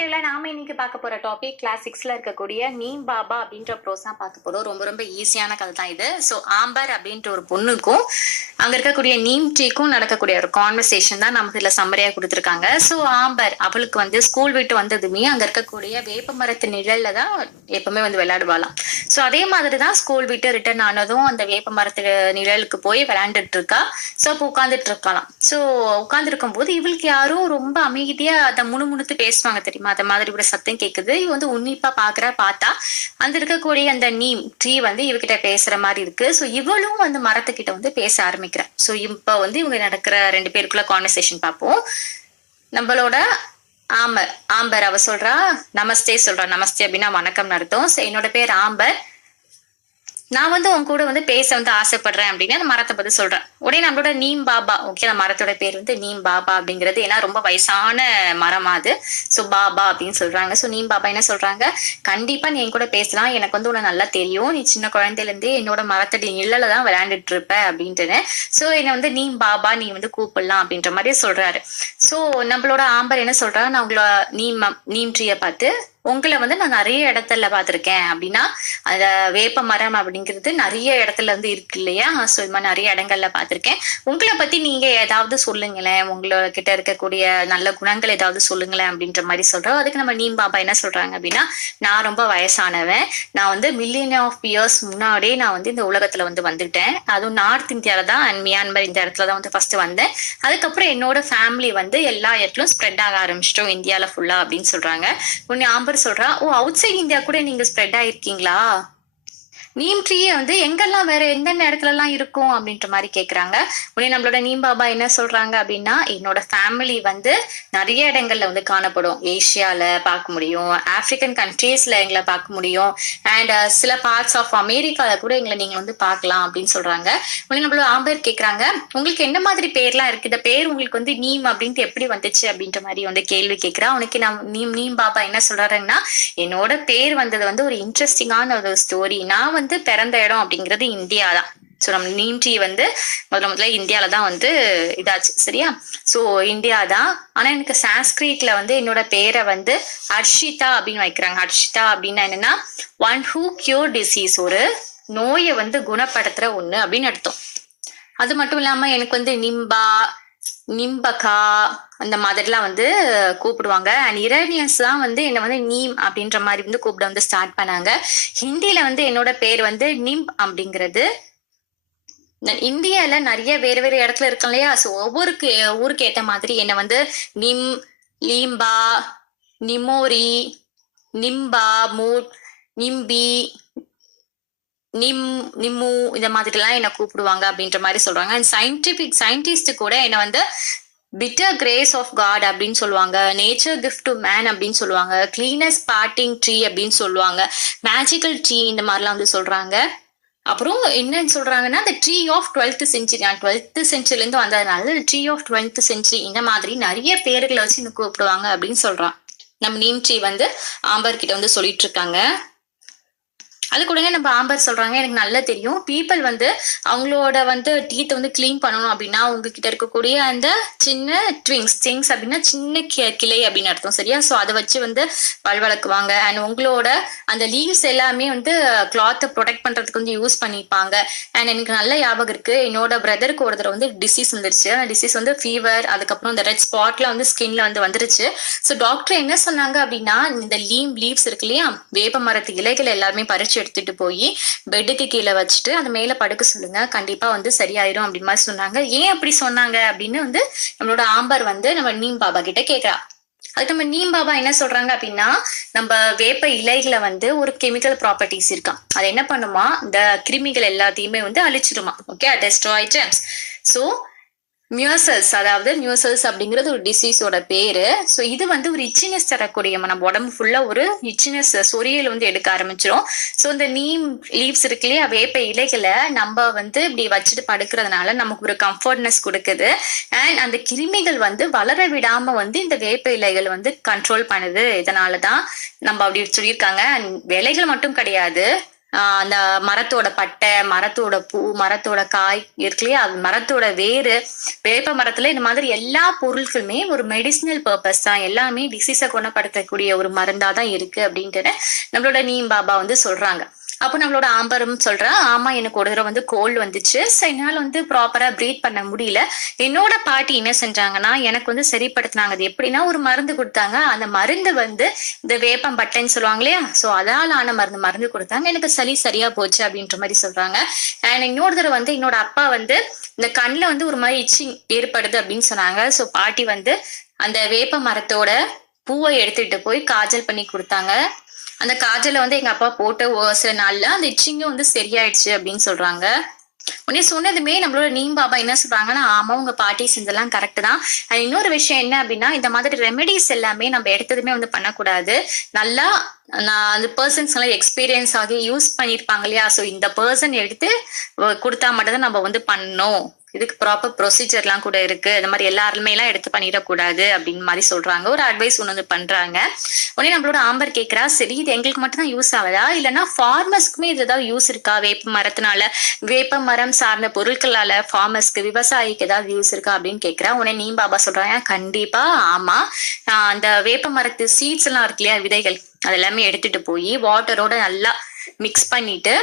வீடியோல நாம இன்னைக்கு பார்க்க போற டாபிக் கிளாஸ் 6ல இருக்கக்கூடிய நீம் பாபா அப்படின்ற ப்ரோஸ் தான் பார்க்க போறோம். ரொம்ப ரொம்ப ஈஸியான கதை தான் இது. ஸோ ஆம்பர் அப்படின்ற ஒரு பொண்ணுக்கும் அங்க இருக்கக்கூடிய நீம் ட்ரீக்கும் நடக்கக்கூடிய ஒரு கான்வர்சேஷன் தான் நமக்கு இதுல சம்மரியா கொடுத்துருக்காங்க. ஸோ ஆம்பர் அவளுக்கு வந்து ஸ்கூல் விட்டு வந்ததுமே அங்க இருக்கக்கூடிய வேப்ப மரத்து நிழல்ல தான் எப்பவுமே வந்து விளையாடுவாளாம். ஸோ அதே மாதிரி தான் ஸ்கூல் விட்டு ரிட்டர்ன் ஆனதும் அந்த வேப்ப மரத்து நிழலுக்கு போய் விளையாண்டுட்டு இருக்கா. ஸோ அப்போ உட்காந்துட்டு இருக்கலாம். ஸோ உட்காந்துருக்கும் போது இவளுக்கு யாரும் ரொம்ப அமைதியா அதை முணுமுணுத்து பேசுவாங்க தெரியுமா, அந்த மாதிரி கூட சத்தம் கேக்குது. இவ வந்து உன்னிப்பா பார்த்தா அந்த இருக்கக்கூடிய அந்த நீம் ட்ரீ வந்து இவகிட்ட பேசுற மாதிரி இருக்கு. ஸோ இவளும் வந்து மரத்துக்கிட்ட வந்து பேச ஆரம்பிக்கிறேன். ஸோ இப்ப வந்து இவங்க நடக்கிற 2 பேருக்குள்ள கான்வர்சேஷன் பார்ப்போம். நம்மளோட ஆம்பர் அவ சொல்றா நமஸ்தே சொல்றா. நமஸ்தே அப்படின்னா வணக்கம் அர்த்தம். என்னோட பேர் ஆம்பர், நான் வந்து உன் கூட வந்து பேச வந்து ஆசைப்படுறேன் அப்படின்னு அந்த மரத்தை பத்தி சொல்றேன். உடனே நம்மளோட நீம் பாபா, ஓகே, அந்த மரத்தோட பேர் வந்து நீம் பாபா அப்படிங்கிறது, ஏன்னா ரொம்ப வயசான மரமா அது. ஸோ பாபா அப்படின்னு சொல்றாங்க. ஸோ நீம் பாபா என்ன சொல்றாங்க, கண்டிப்பா நீ என் கூட பேசலாம், எனக்கு வந்து உன்னை நல்லா தெரியும், நீ சின்ன குழந்தையில இருந்தே என்னோட மரத்தடி நிழல தான் விளையாண்டுட்டு இருப்ப அப்படின்ட்டு. ஸோ என்னை வந்து நீம் பாபா நீ வந்து கூப்பிடலாம் அப்படின்ற மாதிரி சொல்றாரு. ஸோ நம்மளோட ஆம்பர் என்ன சொல்றா, நான் உங்களோட நீம் ட்ரீயை பார்த்து உங்களை வந்து நான் நிறைய இடத்துல பார்த்திருக்கேன் அப்படின்னா, அந்த வேப்ப மரம் அப்படிங்கிறது நிறைய இடத்துல வந்து இருக்கு இல்லையா. ஸோ இது மாதிரி நிறைய இடங்கள்ல பார்த்திருக்கேன். உங்களை பத்தி நீங்க ஏதாவது சொல்லுங்களேன், உங்ககிட்ட இருக்கக்கூடிய நல்ல குணங்கள் ஏதாவது சொல்லுங்களேன் அப்படின்ற மாதிரி சொல்றோம். அதுக்கு நம்ம நீம் பாபா என்ன சொல்றாங்க அப்படின்னா, நான் ரொம்ப வயசானவன், நான் வந்து மில்லியன் ஆஃப் இயர்ஸ் முன்னாடியே நான் வந்து இந்த உலகத்துல வந்து வந்துட்டேன். அதுவும் நார்த் இந்தியாவில தான் அண்ட் மியான்மர் இந்த இடத்துல தான் வந்து ஃபர்ஸ்ட் வந்தேன். அதுக்கப்புறம் என்னோட ஃபேமிலி வந்து எல்லா இடத்துலயும் ஸ்ப்ரெட் ஆக ஆரம்பிச்சிட்டோம் இந்தியால ஃபுல்லா அப்படின்னு சொல்றாங்க. உன்னை ஆம்பர் சொல்றா, ஓ அவுட் சைட் இந்தியா கூட நீங்க ஸ்ப்ரெட் ஆயிருக்கீங்களா, நீம் ட்ரீ வந்து எங்கெல்லாம் வேற எந்தெந்த இடத்துல எல்லாம் இருக்கும் அப்படின்ற மாதிரி கேக்குறாங்க. உடனே நம்மளோட நீம் பாபா என்ன சொல்றாங்க அப்படின்னா, என்னோட ஃபேமிலி வந்து நிறைய இடங்கள்ல வந்து காணப்படும். ஏசியால பார்க்க முடியும், ஆப்பிரிக்கன் கண்ட்ரீஸ்ல எங்களை பார்க்க முடியும், அண்ட் சில பார்ட்ஸ் ஆஃப் அமெரிக்கால கூட எங்களை நீங்க வந்து பார்க்கலாம் அப்படின்னு சொல்றாங்க. உடனே நம்மளோட ஆம்பர் கேக்குறாங்க, உங்களுக்கு என்ன மாதிரி பேர்லாம் இருக்கு, இந்த பேர் உங்களுக்கு வந்து நீம் அப்படின்ட்டு எப்படி வந்துச்சு அப்படின்ற மாதிரி வந்து கேள்வி கேட்கிறா. உனக்கு நீம் பாபா என்ன சொல்றாருன்னா, என்னோட பேர் வந்தது வந்து ஒரு இன்ட்ரெஸ்டிங்கான ஒரு ஸ்டோரி. நான் வந்து பிறந்த இடம் அப்படிங்கிறது இந்தியா தான். ஸோ நம்ம நீம் ட்ரீ வந்து முதல்ல இந்தியால தான் வந்து இதாச்சு, சரியா. ஸோ இந்தியா தான். ஆனா எனக்கு சான்ஸ்கிரிட்ல வந்து என்னோட பேரை வந்து ஹர்ஷிதா அப்படின்னு வைக்கிறாங்க. ஹர்ஷிதா அப்படின்னா என்னன்னா, ஒன் ஹூ கியூர் டிசீஸ், ஒரு நோயை வந்து குணப்படுத்துற ஒண்ணு அப்படின்னு அர்த்தம். அது மட்டும் இல்லாம எனக்கு வந்து நிம்பகா அந்த மாதிரிலாம் வந்து கூப்பிடுவாங்க. அண்ட் இரேனியன்ஸ் தான் வந்து என்னை வந்து நீம் அப்படின்ற மாதிரி வந்து கூப்பிட வந்து ஸ்டார்ட் பண்ணாங்க. ஹிந்தியில வந்து என்னோட பேர் வந்து நிம் அப்படிங்கிறது. இந்தியால நிறைய வேறு வேறு இடத்துல இருக்கும் இல்லையா. ஸோ ஊருக்கு ஏற்ற மாதிரி என்னை வந்து நிம், லீம்பா, நிமோரி, நிம்பா, மூட், நிம்பி, நிம்மு இந்த மாதிரிலாம் என்ன கூப்பிடுவாங்க அப்படின்ற மாதிரி சொல்றாங்க. அண்ட் சயின்டிஸ்ட் கூட என்ன வந்து பிட்டர் கிரேஸ் ஆஃப் காட் அப்படின்னு சொல்லுவாங்க, நேச்சர் கிஃப்ட் டு மேன் அப்படின்னு சொல்லுவாங்க, கிளீனஸ்ட் பார்ட்டிங் ட்ரீ அப்படின்னு சொல்லுவாங்க, மேஜிக்கல் ட்ரீ இந்த மாதிரிலாம் வந்து சொல்றாங்க. அப்புறம் என்னன்னு சொல்றாங்கன்னா, the tree of 12th century, 12th centuryல இருந்து வந்ததுனால ட்ரீ ஆஃப் 12th century இந்த மாதிரி நிறைய பேர்களை வச்சு இன்னும் கூப்பிடுவாங்க அப்படின்னு சொல்றான். நம்ம நீம் ட்ரீ வந்து ஆம்பர் கிட்ட வந்து சொல்லிட்டு இருக்காங்க. அது கூடவே நம்ம ஆம்பர் சொல்றாங்க, எனக்கு நல்லா தெரியும், பீப்புள் வந்து அவங்களோட வந்து டீத்தை வந்து கிளீன் பண்ணணும் அப்படின்னா உங்ககிட்ட இருக்கக்கூடிய அந்த சின்ன திங்ஸ் அப்படின்னா சின்ன கிளை அப்படின்னு அர்த்தம், சரியா. ஸோ அதை வச்சு வந்து பல் வளர்க்குவாங்க. அண்ட் உங்களோட அந்த லீவ்ஸ் எல்லாமே வந்து கிளாத்தை ப்ரொடெக்ட் பண்றதுக்கு வந்து யூஸ் பண்ணிப்பாங்க. அண்ட் எனக்கு நல்ல ஞாபகம் இருக்கு, என்னோட பிரதருக்கு ஒரு தடவை வந்து டிசீஸ் வந்துருச்சு. அந்த டிசீஸ் வந்து ஃபீவர், அதுக்கப்புறம் இந்த ரெட் ஸ்பாட்ல வந்து ஸ்கின்ல வந்து வந்துருச்சு. ஸோ டாக்டர் என்ன சொன்னாங்க அப்படின்னா, இந்த லீவ்ஸ் இருக்கு இல்லையா, வேப்ப மரத்து இலைகள் எல்லாருமே பறிச்சு எடுத்துட்டு போய் பெட்டுக்கு கீழே வச்சுட்டு அது மேல படுக்க சொல்லுங்க, கண்டிப்பா வந்து சரியாயிரும் அப்படி மாதிரி சொன்னாங்க. ஏன் அப்படி சொன்னாங்க அப்படின்னு வந்து நம்மளோட ஆம்பர் வந்து நம்ம நீம் பாபா கிட்ட கேக்குறா. அதுக்கு நம்ம நீம் பாபா என்ன சொல்றாங்க அப்படின்னா, நம்ம வேப்ப இலைகளை வந்து ஒரு கெமிக்கல் ப்ராப்பர்ட்டிஸ் இருக்கான், அது என்ன பண்ணுமா, இந்த கிருமிகள் எல்லாத்தையுமே வந்து அழிச்சிருமா. Okay, destroy germs. So mussels, அதாவது மியூசல்ஸ் அப்படிங்கிறது ஒரு டிசீஸோட பேரு. ஸோ இது வந்து ஒரு இச்சினஸ் தரக்கூடிய, நம்ம உடம்பு ஃபுல்லா ஒரு இச்சினஸ் சொரியல் வந்து எடுக்க ஆரம்பிச்சிடும். ஸோ இந்த நீம் லீவ்ஸ் இருக்கு இல்லையா, வேப்ப இலைகளை நம்ம வந்து இப்படி வச்சுட்டு படுக்கிறதுனால நமக்கு ஒரு கம்ஃபர்ட்னஸ் கொடுக்குது. அண்ட் அந்த கிருமிகள் வந்து வளர விடாம வந்து இந்த வேப்ப இலைகள் வந்து கண்ட்ரோல் பண்ணுது. இதனாலதான் நம்ம அப்படி சொல்லியிருக்காங்க. அண்ட் இலைகள் மட்டும் கிடையாது, அந்த மரத்தோட பட்டை, மரத்தோட பூ, மரத்தோட காய் இருக்கு இல்லையா, அது மரத்தோட வேறு, வேப்ப மரத்துல இந்த மாதிரி எல்லா பொருட்களுமே ஒரு மெடிசினல் பர்பஸ் தான். எல்லாமே டிசீஸை குணப்படுத்தக்கூடிய ஒரு மருந்தா தான் இருக்கு அப்படின்ட்டு நம்மளோட நீம் பாபா வந்து சொல்றாங்க. அப்போ நம்மளோட ஆம்பரும் சொல்றா, ஆமா எனக்கு ஒரு தடவை வந்து கோல்டு வந்துச்சு, என்னால வந்து ப்ராப்பரா ப்ரீத் பண்ண முடியல. என்னோட பாட்டி என்ன செஞ்சாங்கன்னா எனக்கு வந்து சரிப்படுத்தினாங்க. அது எப்படின்னா ஒரு மருந்து கொடுத்தாங்க. அந்த மருந்து வந்து இந்த வேப்பம் பட்டைன்னு சொல்லுவாங்க இல்லையா, சோ அதால ஆன மருந்து கொடுத்தாங்க. எனக்கு சளி சரியா போச்சு அப்படின்ற மாதிரி சொல்றாங்க. அண்ட் இன்னொரு தடவை வந்து என்னோட அப்பா வந்து இந்த கண்ணுல வந்து ஒரு மாதிரி இச்சிங் ஏற்படுது அப்படின்னு சொன்னாங்க. சோ பாட்டி வந்து அந்த வேப்ப மரத்தோட பூவை எடுத்துட்டு போய் காஜல் பண்ணி கொடுத்தாங்க. அந்த காஜல வந்து எங்க அப்பா போட்ட சில நாள்ல அந்த இச்சிங்கும் வந்து சரியாயிடுச்சு அப்படின்னு சொல்றாங்க. உடனே சொன்னதுமே நம்மளோட நீம் பாபா என்ன சொல்றாங்கன்னா, ஆமா உங்க பாட்டி செஞ்செல்லாம் கரெக்ட் தான். இன்னொரு விஷயம் என்ன அப்படின்னா, இந்த மாதிரி ரெமெடிஸ் எல்லாமே நம்ம எடுத்ததுமே வந்து பண்ணக்கூடாது. நல்லா நான் அந்த பர்சன்ஸ் எல்லாம் எக்ஸ்பீரியன்ஸ் ஆகி யூஸ் பண்ணிருப்பாங்க இல்லையா, சோ இந்த பர்சன் எடுத்து கொடுத்தா மட்டும் தான் நம்ம வந்து பண்ணணும். இதுக்கு ப்ராப்பர் ப்ரொசீஜர் எல்லாம் கூட இருக்கு. இந்த மாதிரி எல்லாருமே எல்லாம் எடுத்து பண்ணிடக்கூடாது அப்படின்னு மாதிரி சொல்றாங்க. ஒரு அட்வைஸ் ஒண்ணு வந்து பண்றாங்க. உடனே நம்மளோட ஆம்பர் கேக்குறா, சரி இது எங்களுக்கு மட்டும் தான் யூஸ் ஆகுதா, இல்லைன்னா ஃபார்மர்ஸ்க்குமே இது ஏதாவது யூஸ் இருக்கா, வேப்ப மரத்தினால வேப்ப மரம் சார்ந்த பொருட்களால ஃபார்மர்ஸ்க்கு விவசாயிக்கு ஏதாவது யூஸ் இருக்கா அப்படின்னு கேக்குறா. உடனே நீ பாபா சொல்றாங்க, கண்டிப்பா ஆமா. அந்த வேப்ப மரத்து சீட்ஸ் எல்லாம் இருக்கு இல்லையா, விதைகள், அது எல்லாமே எடுத்துட்டு போய் வாட்டரோட நல்லா மிக்ஸ் பண்ணிட்டு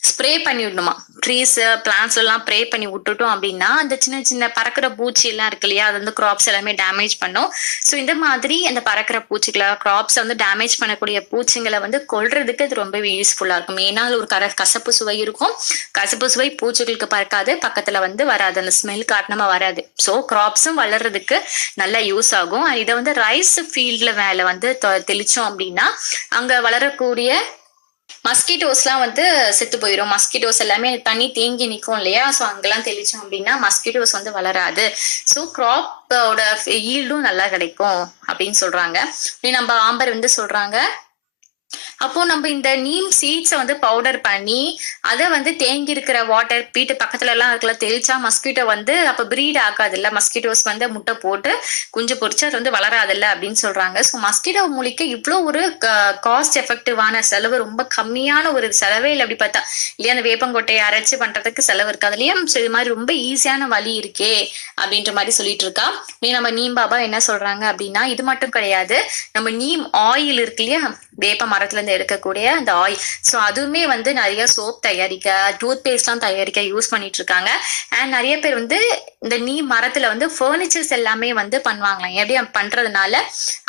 ஸ்ப்ரே பண்ணி விடணுமா. ட்ரீஸ் பிளான்ஸ் எல்லாம் ப்ரே பண்ணி விட்டுட்டோம் அப்படின்னா அந்த சின்ன சின்ன பறக்கிற பூச்சி எல்லாம் இருக்கு இல்லையா, அது வந்து கிராப்ஸ் எல்லாமே டேமேஜ் பண்ணும். ஸோ இந்த மாதிரி அந்த பறக்கிற பூச்சிகளை, கிராப்ஸ் வந்து டேமேஜ் பண்ணக்கூடிய பூச்சிங்களை வந்து கொல்றதுக்கு அது ரொம்பவே யூஸ்ஃபுல்லா இருக்கும். ஏன்னா அது ஒரு கசப்பு சுவை இருக்கும். கசப்பு சுவை பூச்சிகளுக்கு பறக்காது, பக்கத்துல வந்து வராது, அந்த ஸ்மெல் காரணமா வராது. ஸோ கிராப்ஸும் வளர்றதுக்கு நல்லா யூஸ் ஆகும். இதை வந்து ரைஸ் ஃபீல்ட்ல மேல வந்து தெளிச்சோம் அப்படின்னா அங்க வளரக்கூடிய மஸ்கிட்டோஸ் எல்லாம் வந்து செத்து போயிடும். மஸ்கிட்டோஸ் எல்லாமே தண்ணி தேங்கி நிற்கும் இல்லையா, ஸோ அங்கெல்லாம் தெளிச்சோம் அப்படின்னா மஸ்கிட்டோஸ் வந்து வளராது. ஸோ கிராப்போட ஈல்டும் நல்லா கிடைக்கும் அப்படின்னு சொல்றாங்க. நம்ம ஆம்பர் வந்து சொல்றாங்க, அப்போ நம்ம இந்த நீம் சீட்ஸை வந்து பவுடர் பண்ணி அதை வந்து தேங்கி இருக்கிற வாட்டர் வீட்டு பக்கத்துல எல்லாம் இருக்கல தெளிச்சா மஸ்கிட்டோ வந்து அப்ப பிரீட் ஆகாது இல்ல, மஸ்கிட்டோஸ் வந்து முட்டை போட்டு குஞ்சு பொறிச்சு அது வந்து வளராது இல்ல அப்படின்னு சொல்றாங்க. ஸோ மஸ்கிட்டோ மூலிக்க இவ்வளவு ஒரு காஸ்ட் எஃபெக்டிவான செலவு, ரொம்ப கம்மியான ஒரு செலவே இல்லை அப்படி பார்த்தா இல்லையா. அந்த வேப்பங்கொட்டையை அரைச்சு பண்றதுக்கு செலவு இருக்காது இல்லையா. ஸோ இது மாதிரி ரொம்ப ஈஸியான வழி இருக்கே அப்படின்ற மாதிரி சொல்லிட்டு இருக்கா. நம்ம நீம் பாபா என்ன சொல்றாங்க அப்படின்னா, இது மட்டும் கிடையாது, நம்ம நீம் ஆயில் இருக்கு இல்லையா, வேப்ப மரத்துல இருந்து எடுக்கக்கூடிய அந்த ஆயில், ஸோ அதுவுமே வந்து நிறைய சோப் தயாரிக்க, டூத் பேஸ்ட் எல்லாம் தயாரிக்க யூஸ் பண்ணிட்டு இருக்காங்க. அண்ட் நிறைய பேர் வந்து இந்த நீம் மரத்துல வந்து ஃபர்னிச்சர்ஸ் எல்லாமே வந்து பண்ணுவாங்களாம். எப்படி பண்றதுனால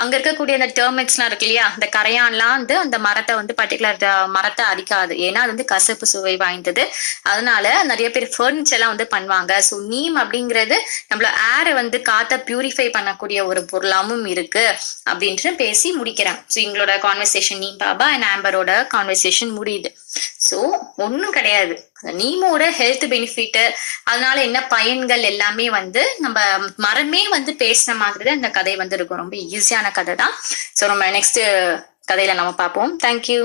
அங்க இருக்கக்கூடிய அந்த டெர்மிட்ஸ் எல்லாம் இருக்கு இல்லையா, அந்த கரையான்லாம் வந்து அந்த மரத்தை வந்து பர்டிகுலர் மரத்தை அரிக்காது, ஏன்னா அது வந்து கசப்பு சுவை வாய்ந்தது. அதனால நிறைய பேர் ஃபர்னிச்சர் எல்லாம் வந்து பண்ணுவாங்க. ஸோ நீம் அப்படிங்கிறது நம்மள ஏரை வந்து காத்த பியூரிஃபை பண்ணக்கூடிய ஒரு பொருளாவும் இருக்கு அப்படின்ட்டு பேசி முடிக்கிறேன். ஸோ எங்களோட கான்வர்சேஷன் நீம் பாபா அண்ட் ஆம்பரோட கான்வர்சேஷன் முடியுது. ஸோ ஒன்றும் கிடையாது, நீமோட ஹெல்த் பெனிஃபிட், அதனால என்ன பயன்கள் எல்லாமே வந்து நம்ம மரமே வந்து பேசின மாதிரி தான் இந்த கதை வந்து இருக்கும். ரொம்ப ஈஸியான கதை தான். ஸோ நம்ம நெக்ஸ்ட் கதையில நம்ம பார்ப்போம். தேங்க்யூ.